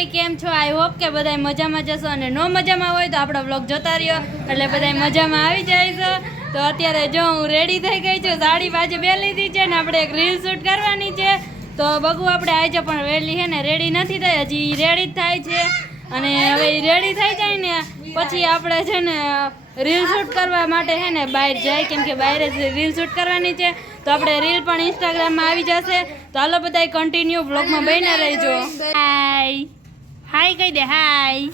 Finally કેમ છો? I hope કે બધા મજામાં જશો અને નો મજામાં હોય તો આપણો વ્લોગ જોતા રહ્યો એટલે બધા મજામાં આવી જાય છે. તો અત્યારે જો હું રેડી થઈ ગઈ છું, સાડી બાજુ બે લીધી છે ને આપણે એક રીલ શૂટ કરવાની છે. તો બગુ આપણે આજે પણ વેલી છે ને રેડી નથી થઈ, હજી રેડી જ થાય છે. અને હવે રેડી થઈ જાય ને પછી આપણે છે ને રીલ શૂટ કરવા માટે છે ને બહાર જાય, કેમ કે બહાર રીલ શૂટ કરવાની છે. તો આપણે રીલ પણ ઇન્સ્ટાગ્રામમાં આવી જશે. તો હાલો બધા કન્ટિન્યુ બ્લોગમાં બન્યા રહેજો. હાય હાય કહી દે, હાય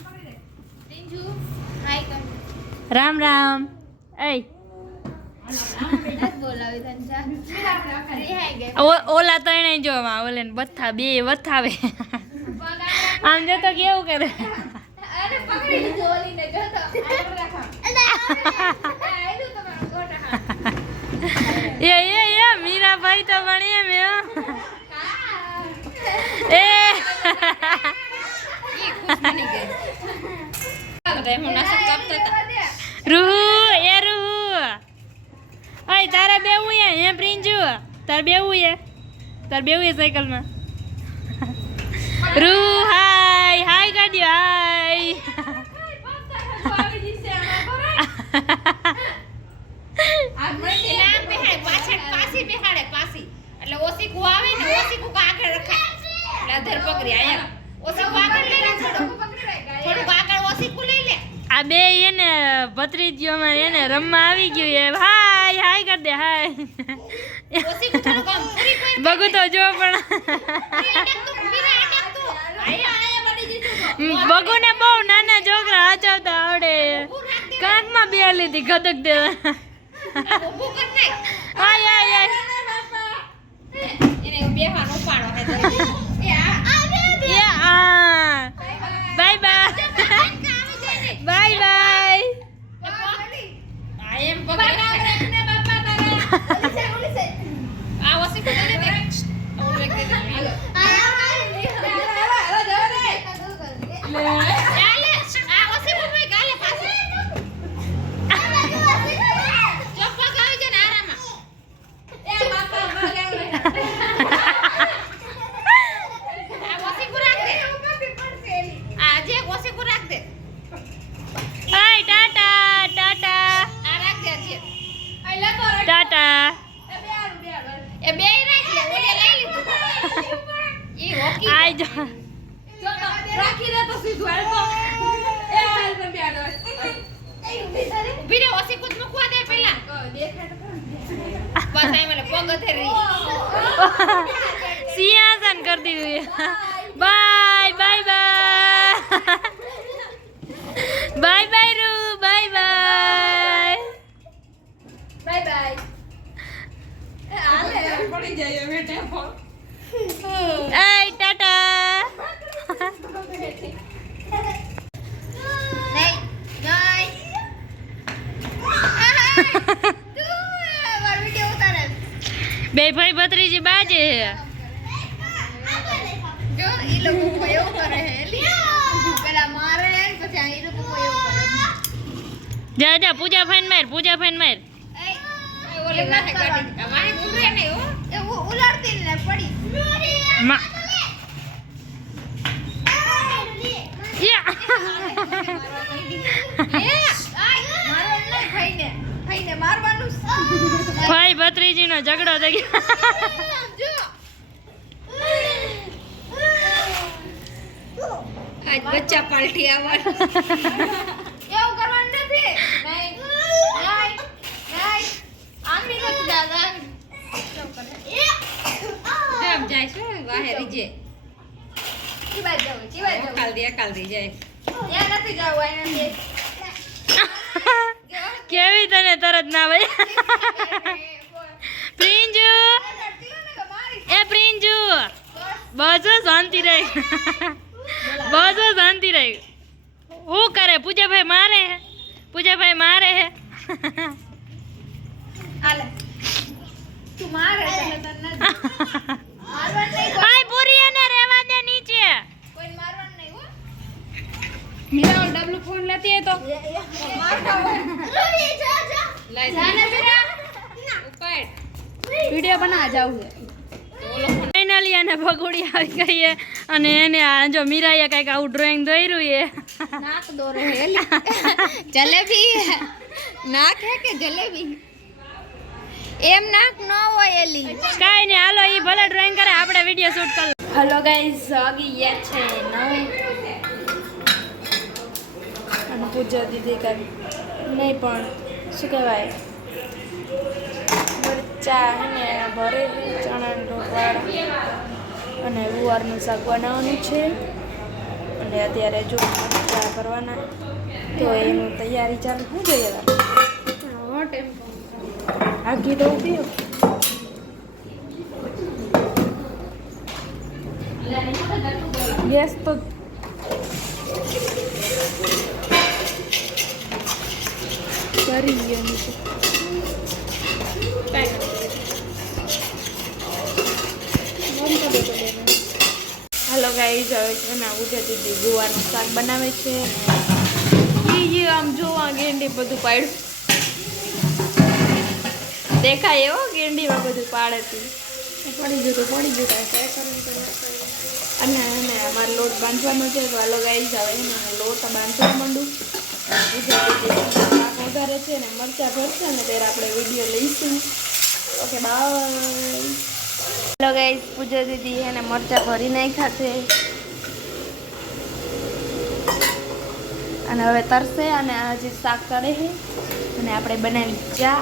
રામ રામ. એ ઓલા તો એને જો ઓલે બથા બે વથાવે આમ જો તો કેવું કરે. એ મીરાભાઈ તો ભણીએ મેં રૂહુ એ રૂહુ અય તારા બેવું હે પ્રિંજુ તાર બેવું હે સાયકલમાં. રૂહુ હાય હાય ગાડીઓ હાય. આ બે એને ભત્રીજીઓમાં એને રમવા આવી ગયું. હાય હાય કર દે હાય. બગુ તો જો પણ બગુને બહુ નાના છોકરા હાચવતા આવડે. કાંકમાં બે લીધી ગદક દેવા. Hi hi hi. Bye bye bye bye. સિંહાસન कर दी हुई. Bye bye bye bye bye रू बाय बाय बाय बाय. पड़ी जाइए बेटे फोन. ए टाटा. नहीं बाय. બે ભાઈ ભત્રીજી બાજે જો ઈ લોકો એવું કરે હે પેલા મારે પછી આ ઈ લોકો એવું કરે. જા જા પૂજા ફાઈન માર ઓલે ના ગાડી વાહી ઉભરે ને એ ઉલાડતી ને પડી માં યા ભાઈને મારવાનું. ભાઈ ભત્રીજી નો ઝઘડો થઈ ગયો. આજ બચ્ચા પાલટી આવવાનું. એવું કરવાનું નથી. આમની નથી દાદા. કેમ જાય છે વાહેરી જે ચીવા જાવ કાલ દી જાય. ત્યાં નથી જાવ આને. કેવી તને તરત ના ભાઈ. પ્રિંજુ એ પ્રિંજુ બસ શાંતિ રહી. હું કરે પૂજાભાઈ મારે હે. પૂરી એને રહેવા દે નીચે. કોઈ મારવાનું નહીં હો. મીરા ડબલું ફોન લેતી હે તો वीडियो बना जाऊ. फाइनली आने ભગુડી આવી ગઈ છે અને એને આ જો મીરાએ કંઈક આવું ડ્રોઈંગ દોર્યું છે નાક દોરે હેલી જલેબી નાક હે કે જલેબી એમ નાક ન હોય એલી કાંઈ નહીં હાલો એ ભલે ડ્રોઈંગ કરે આપણે વિડીયો શૂટ કરી હલો ગાઈઝ વાગી ગયા છે 9 અને પૂજા દીદી કાંઈ નહીં પણ શું કહેવાય મરચા ને ભરે ચણાનો લોટવાળા અને ગુવારનું શાક બનાવવાનું છે અને અત્યારે જો મરચા ભરવાના તો એનું તૈયારી ચાલુ શું જોઈએ આગી તો ઉભી ગેસ તો કરી ગયો નીચે હાલો ગાઈઝ હવે છે ને ઉઠે દીદી ગુવારનું શાક બનાવે છે એ આમ જોવા ગેંડી બધું પાડ્યું દેખાય એવો ગેંડીમાં બધું પાડે હતી પડી ગયું અને અમારે લોટ બાંધવાનો છે તો હાલો ગાઈઝ હવે એને લોટ બાંધવા માંડું શાક વધારે છે ને મરચાં ભરશે ને ત્યારે આપણે વિડીયો લઈશું ઓકે બાય હેલો ગાઈઝ પૂજા દીદી એને મરચાં ભરી નાખ્યા છે અને હવે તરશે અને હજી શાક ચડે છે અને આપણે બનાવી ચા